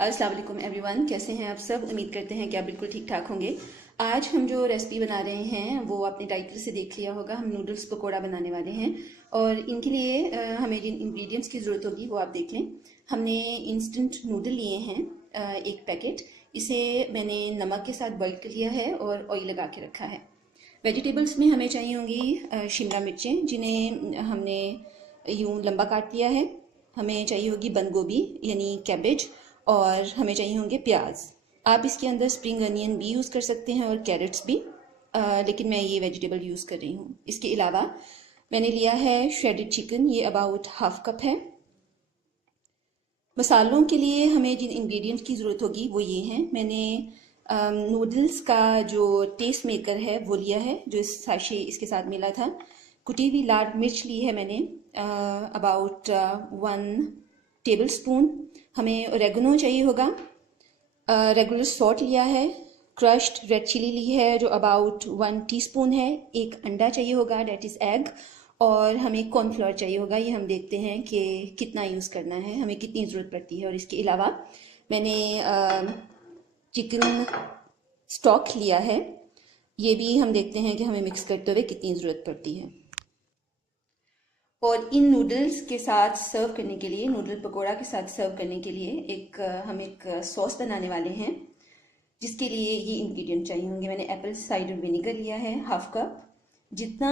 अस्सलाम वालेकुम एवरीवन, कैसे हैं आप सब। उम्मीद करते हैं कि आप बिल्कुल ठीक ठाक होंगे। आज हम जो रेसिपी बना रहे हैं वो आपने टाइटल से देख लिया होगा। हम नूडल्स पकोड़ा बनाने वाले हैं और इनके लिए हमें जिन इंग्रेडिएंट्स की ज़रूरत होगी वो आप देख लें। हमने इंस्टेंट नूडल लिए हैं एक पैकेट। इसे मैंने नमक के साथ बॉईल कर लिया है और ऑयल लगा के रखा है। वेजिटेबल्स में हमें चाहिए होंगी शिमला मिर्चें, जिन्हें हमने यूँ लंबा काट लिया है। हमें चाहिए होगी बंद गोभी यानी कैबेज, और हमें चाहिए होंगे प्याज। आप इसके अंदर स्प्रिंग अनियन भी यूज़ कर सकते हैं और कैरेट्स भी, लेकिन मैं ये वेजिटेबल यूज़ कर रही हूँ। इसके अलावा मैंने लिया है श्रेडेड चिकन, ये अबाउट हाफ कप है। मसालों के लिए हमें जिन इंग्रेडिएंट्स की ज़रूरत होगी वो ये हैं। मैंने नूडल्स का जो टेस्ट मेकर है वो लिया है, जो इस साशे इसके साथ मिला था। कुटी हुई लाल मिर्च ली है मैंने अबाउट 1 टेबल स्पून। हमें ओरेगनो चाहिए होगा। रेगुलर सॉल्ट लिया है। क्रश्ड रेड चिली ली है जो अबाउट 1 टीस्पून है। एक अंडा चाहिए होगा, डेट इज़ एग। और हमें कॉर्नफ्लोर चाहिए होगा। ये हम देखते हैं कि कितना यूज़ करना है, हमें कितनी ज़रूरत पड़ती है। और इसके अलावा मैंने चिकन स्टॉक लिया है। ये भी हम देखते हैं कि हमें मिक्स करते हुए कितनी ज़रूरत पड़ती है। और इन नूडल्स के साथ सर्व करने के लिए, नूडल पकोड़ा के साथ सर्व करने के लिए हम एक सॉस बनाने वाले हैं, जिसके लिए ये इंग्रेडिएंट चाहिए होंगे। मैंने एप्पल साइडर विनेगर लिया है हाफ कप। जितना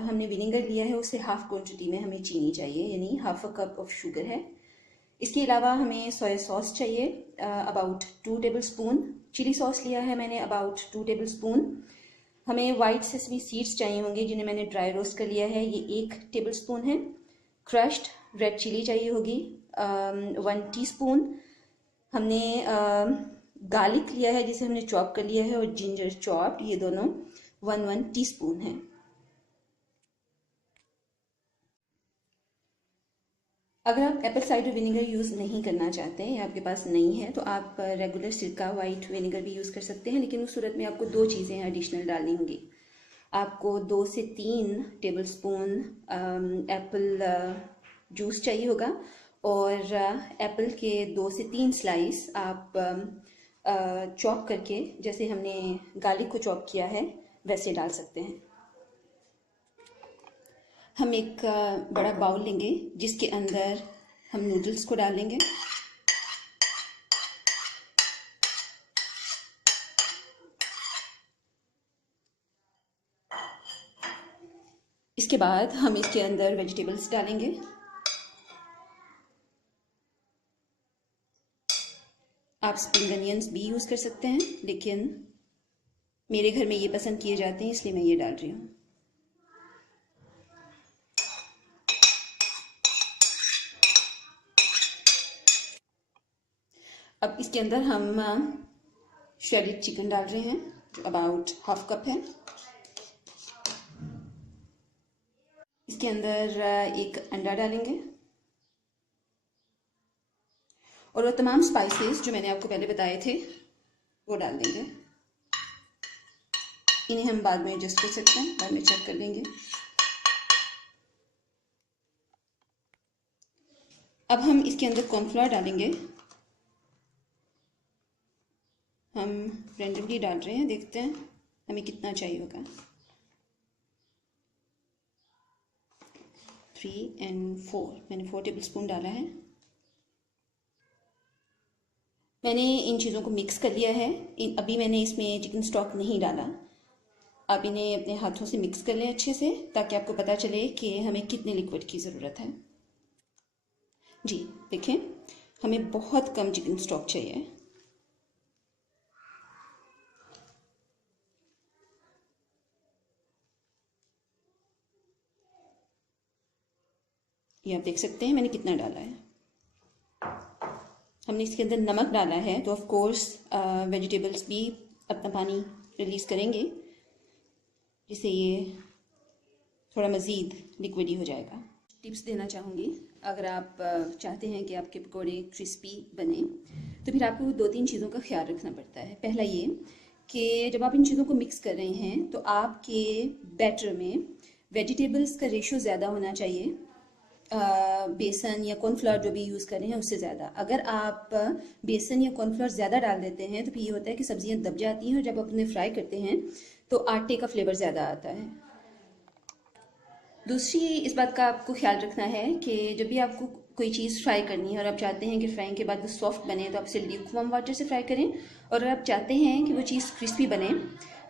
हमने विनेगर लिया है उससे हाफ क्वांटिटी में हमें चीनी चाहिए, यानी half a cup of sugar है। इसके अलावा हमें सोया सॉस चाहिए about 2 tablespoon. Chilli sauce लिया है मैंने अबाउट 2 टेबल स्पून। हमें वाइट सेसमी सीड्स चाहिए होंगे, जिन्हें मैंने ड्राई रोस्ट कर लिया है, ये 1 टेबल स्पून है। क्रश्ड रेड चिली चाहिए होगी 1 टीस्पून। हमने गार्लिक लिया है जिसे हमने चॉप कर लिया है, और जिंजर चॉप, ये दोनों 1 टीस्पून है। अगर आप एप्पल साइडर विनेगर यूज़ नहीं करना चाहते हैं या आपके पास नहीं है तो आप रेगुलर सिरका वाइट विनेगर भी यूज़ कर सकते हैं, लेकिन उस सूरत में आपको 2 चीज़ें एडिशनल डालनी होंगी। आपको 2 से 3 टेबल स्पून एप्पल जूस चाहिए होगा, और एप्पल के 2 से 3 स्लाइस आप चॉप करके, जैसे हमने गार्लिक को चॉप किया है वैसे डाल सकते हैं। हम एक बड़ा बाउल लेंगे जिसके अंदर हम नूडल्स को डालेंगे। इसके बाद हम इसके अंदर वेजिटेबल्स डालेंगे। आप स्प्रिंग अनियंस भी यूज़ कर सकते हैं, लेकिन मेरे घर में ये पसंद किए जाते हैं इसलिए मैं ये डाल रही हूँ। अब इसके अंदर हम श्रेडेड चिकन डाल रहे हैं जो अबाउट हाफ कप है। इसके अंदर एक अंडा डालेंगे, और वो तमाम स्पाइसेस जो मैंने आपको पहले बताए थे वो डाल देंगे। इन्हें हम बाद में एडजस्ट कर सकते हैं, बाद में चेक कर लेंगे। अब हम इसके अंदर कॉर्नफ्लोर डालेंगे। हम रेंडमली डाल रहे हैं, देखते हैं हमें कितना चाहिए होगा। 3 और 4, मैंने 4 टेबल स्पून डाला है। मैंने इन चीज़ों को मिक्स कर लिया है। अभी मैंने इसमें चिकन स्टॉक नहीं डाला। आप इन्हें अपने हाथों से मिक्स कर लें अच्छे से, ताकि आपको पता चले कि हमें कितने लिक्विड की ज़रूरत है। जी देखें, हमें बहुत कम चिकन स्टॉक चाहिए। ये आप देख सकते हैं मैंने कितना डाला है। हमने इसके अंदर नमक डाला है, तो ऑफ कोर्स वेजिटेबल्स भी अपना पानी रिलीज़ करेंगे, जिससे ये थोड़ा मज़ीद लिक्विडी हो जाएगा। टिप्स देना चाहूँगी, अगर आप चाहते हैं कि आपके पकौड़े क्रिस्पी बने तो फिर आपको 2-3 चीज़ों का ख्याल रखना पड़ता है। पहला ये कि जब आप इन चीज़ों को मिक्स कर रहे हैं तो आपके बैटर में वेजिटेबल्स का रेशो ज़्यादा होना चाहिए बेसन या कॉर्नफ्लोर जो भी यूज़ कर रहे हैं उससे ज़्यादा। अगर आप बेसन या कॉर्नफ्लोर ज़्यादा डाल देते हैं तो फिर ये होता है कि सब्जियां दब जाती हैं और जब आप उन्हें फ्राई करते हैं तो आटे का फ्लेवर ज़्यादा आता है। दूसरी इस बात का आपको ख्याल रखना है कि जब भी आपको कोई चीज़ फ्राई करनी है और आप चाहते हैं कि फ्राइंग के बाद वो सॉफ्ट बने तो आप इसे ल्यूकवार्म वाटर से फ्राई करें, और अगर आप चाहते हैं कि वो चीज़ क्रिस्पी बने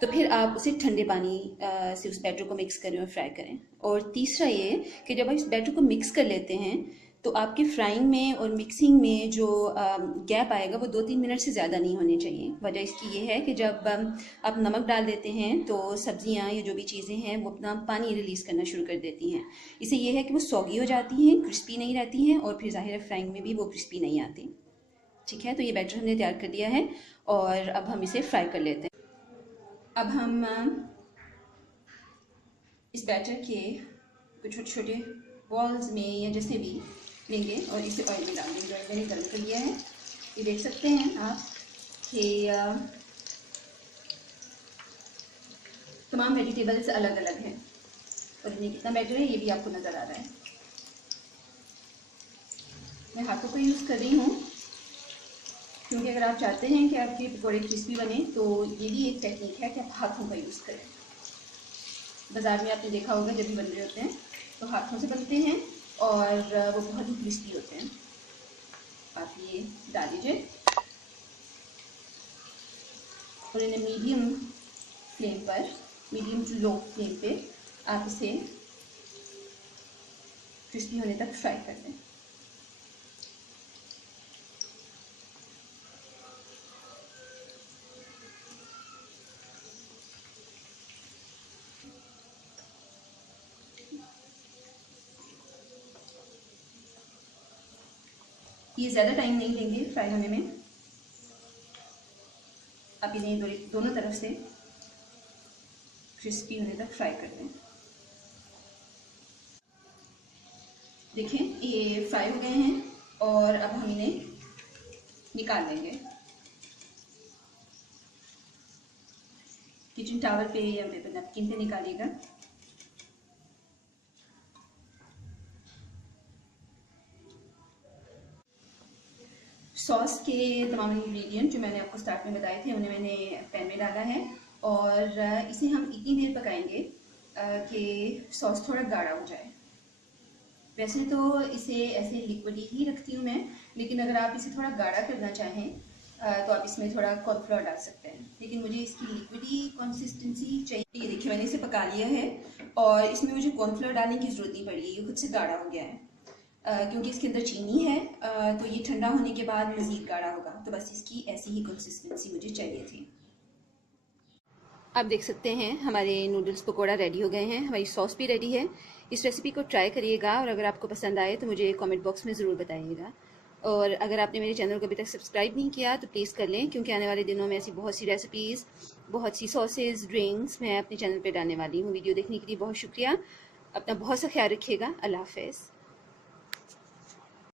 तो फिर आप उसे ठंडे पानी से उस बैटर को मिक्स करें और फ्राई करें। और तीसरा ये कि जब आप इस बैटर को मिक्स कर लेते हैं तो आपकी फ्राइंग में और मिक्सिंग में जो गैप आएगा वो 2-3 मिनट से ज़्यादा नहीं होने चाहिए। वजह इसकी ये है कि जब आप नमक डाल देते हैं तो सब्जियां या जो भी चीज़ें हैं वो अपना पानी रिलीज़ करना शुरू कर देती हैं। इससे ये है कि वो सॉगी हो जाती हैं, क्रिस्पी नहीं रहती हैं, और फिर ज़ाहिर है फ्राइंग में भी वो क्रिस्पी नहीं आती। ठीक है, तो ये बैटर हमने तैयार कर लिया है और अब हम इसे फ्राई कर लेते हैं। अब हम इस बैटर के कुछ छोटे छोटे बॉल्स में या जैसे भी लेंगे और इसे ऑयल में डाल देंगे। ऑयल मैंने गर्म कर लिया है। ये देख सकते हैं आप कि तमाम वेजिटेबल्स अलग अलग हैं और इनमें कितना बैटर है ये भी आपको नज़र आ रहा है। मैं हाथों को यूज़ कर रही हूँ क्योंकि अगर आप चाहते हैं कि आपके पकौड़े क्रिस्पी बने तो ये भी एक टेक्निक है कि आप हाथों का यूज़ करें। बाज़ार में आपने देखा होगा जब भी बन रहे होते हैं तो हाथों से बनते हैं और वो बहुत ही क्रिस्पी होते हैं। आप ये डाल दीजिए और इन्हें मीडियम फ्लेम पर, मीडियम टू लो फ्लेम पे आप इसे क्रिस्पी होने तक फ्राई कर दें। ये ज़्यादा टाइम नहीं लेंगे फ्राई होने में। आप इन्हें दोनों तरफ से क्रिस्पी होने तक फ्राई कर दें। देखें ये फ्राई हो गए हैं और अब हम इन्हें निकाल लेंगे। किचन टॉवल पे या पेपर नैपकिन पे निकालिएगा। सॉस के तमाम इंग्रेडिएंट जो मैंने आपको स्टार्ट में बताए थे उन्हें मैंने पैन में डाला है और इसे हम इतनी देर पकाएंगे कि सॉस थोड़ा गाढ़ा हो जाए। वैसे तो इसे ऐसे लिक्विड ही रखती हूँ मैं, लेकिन अगर आप इसे थोड़ा गाढ़ा करना चाहें तो आप इसमें थोड़ा कॉर्नफ्लोर डाल सकते हैं, लेकिन मुझे इसकी लिक्विडी कंसिस्टेंसी चाहिए। ये देखिए मैंने इसे पका लिया है और इसमें मुझे कॉर्नफ्लोर डालने की ज़रूरत नहीं पड़ी, ये खुद से गाढ़ा हो गया है। क्योंकि इसके अंदर चीनी है तो ये ठंडा होने के बाद मज़ीद गाढ़ा होगा, तो बस इसकी ऐसी ही कंसिस्टेंसी मुझे चाहिए थी। आप देख सकते हैं हमारे नूडल्स पकोड़ा रेडी हो गए हैं, हमारी सॉस भी रेडी है। इस रेसिपी को ट्राई करिएगा और अगर आपको पसंद आए तो मुझे कमेंट बॉक्स में ज़रूर बताइएगा। और अगर आपने मेरे चैनल को अभी तक सब्सक्राइब नहीं किया तो प्लीज़ कर लें, क्योंकि आने वाले दिनों में ऐसी बहुत सी रेसिपीज़, बहुत सी सॉसेज, ड्रिंक्स मैं अपने चैनल पर डालने वाली हूँ। वीडियो देखने के लिए बहुत शुक्रिया। अपना बहुत सा ख्याल रखिएगा। अल्लाह हाफ़िज़।